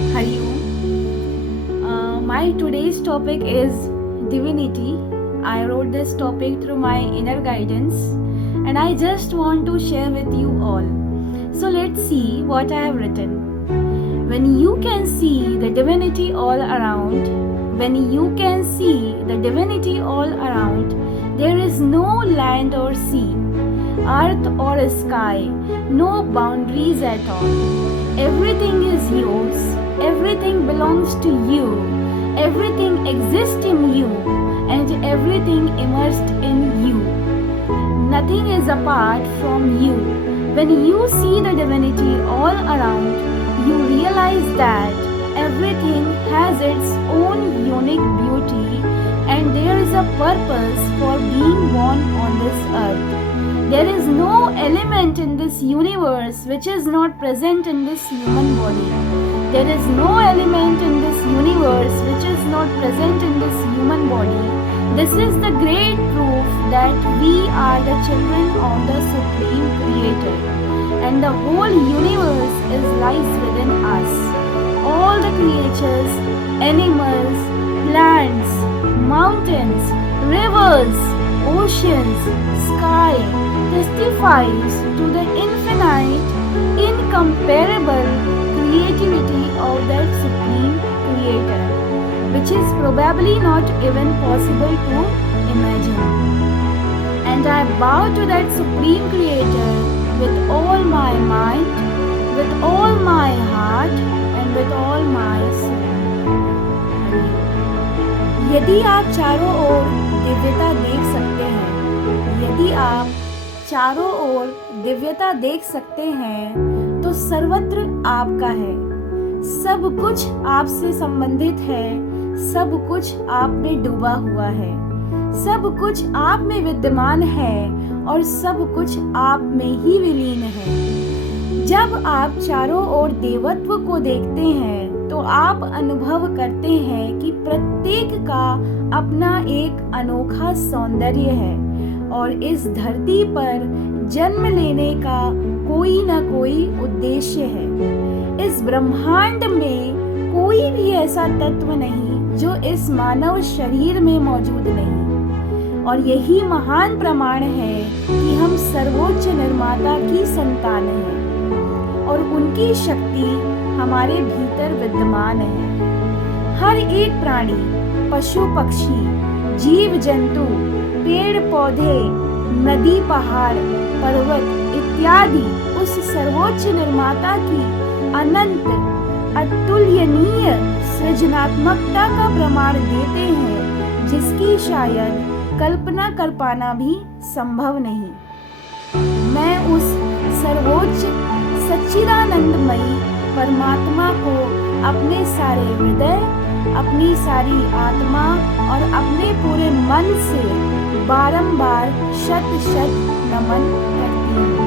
Hari Om. My today's topic is divinity. I wrote this topic through my inner guidance and I just want to share with you all. So let's see what I have written. When you can see the divinity all around, when you can see the divinity all around, there is no land or sea, earth or sky, no boundaries at all. Everything is yours, everything belongs to you, everything exists in you, and everything immersed in you. Nothing is apart from you. When you see the divinity all around, you realize that everything has its own unique beauty and there is a purpose for being born on this earth. There is no element in this universe which is not present in this human body. There is no element in this universe which is not present in this human body. This is the great proof that we are the children of the Supreme Creator. And the whole universe lies within us. All the creatures, animals, plants, mountains, rivers, oceans, sky testifies to the infinite, incomparable creativity of that Supreme Creator, which is probably not even possible to imagine. And I bow to that Supreme Creator with all my might, with all my heart and with all my soul. यदि आप चारों ओर दिव्यता देख सकते हैं, यदि आप चारों ओर दिव्यता देख सकते हैं, तो सर्वत्र आपका है। सब कुछ आपसे संबंधित है, सब कुछ आप में डूबा हुआ है, सब कुछ आप में विद्यमान है और सब कुछ आप में ही विलीन है। जब आप चारों ओर देवत्व को देखते हैं तो आप अनुभव करते हैं कि प्रत्येक का अपना एक अनोखा सौंदर्य है और इस धरती पर जन्म लेने का कोई न कोई उद्देश्य है। इस ब्रह्मांड में कोई भी ऐसा तत्व नहीं जो इस मानव शरीर में मौजूद नहीं, और यही महान प्रमाण है कि हम सर्वोच्च निर्माता की संतान हैं और उनकी शक्ति हमारे भीतर विद्यमान है। हर एक प्राणी, पशु पक्षी, जीव जंतु, पेड़ पौधे, नदी पहाड़, पर्वत इत्यादि उस सर्वोच्च निर्माता की अनंत अतुलनीय सृजनात्मकता का प्रमाण देते हैं, जिसकी शायद कल्पना कर पाना भी संभव नहीं। मैं उस सर्वोच्च सच्चिदानंदमयी परमात्मा को अपने सारे हृदय, अपनी सारी आत्मा और अपने पूरे मन से बारंबार शत शत नमन करती हूँ।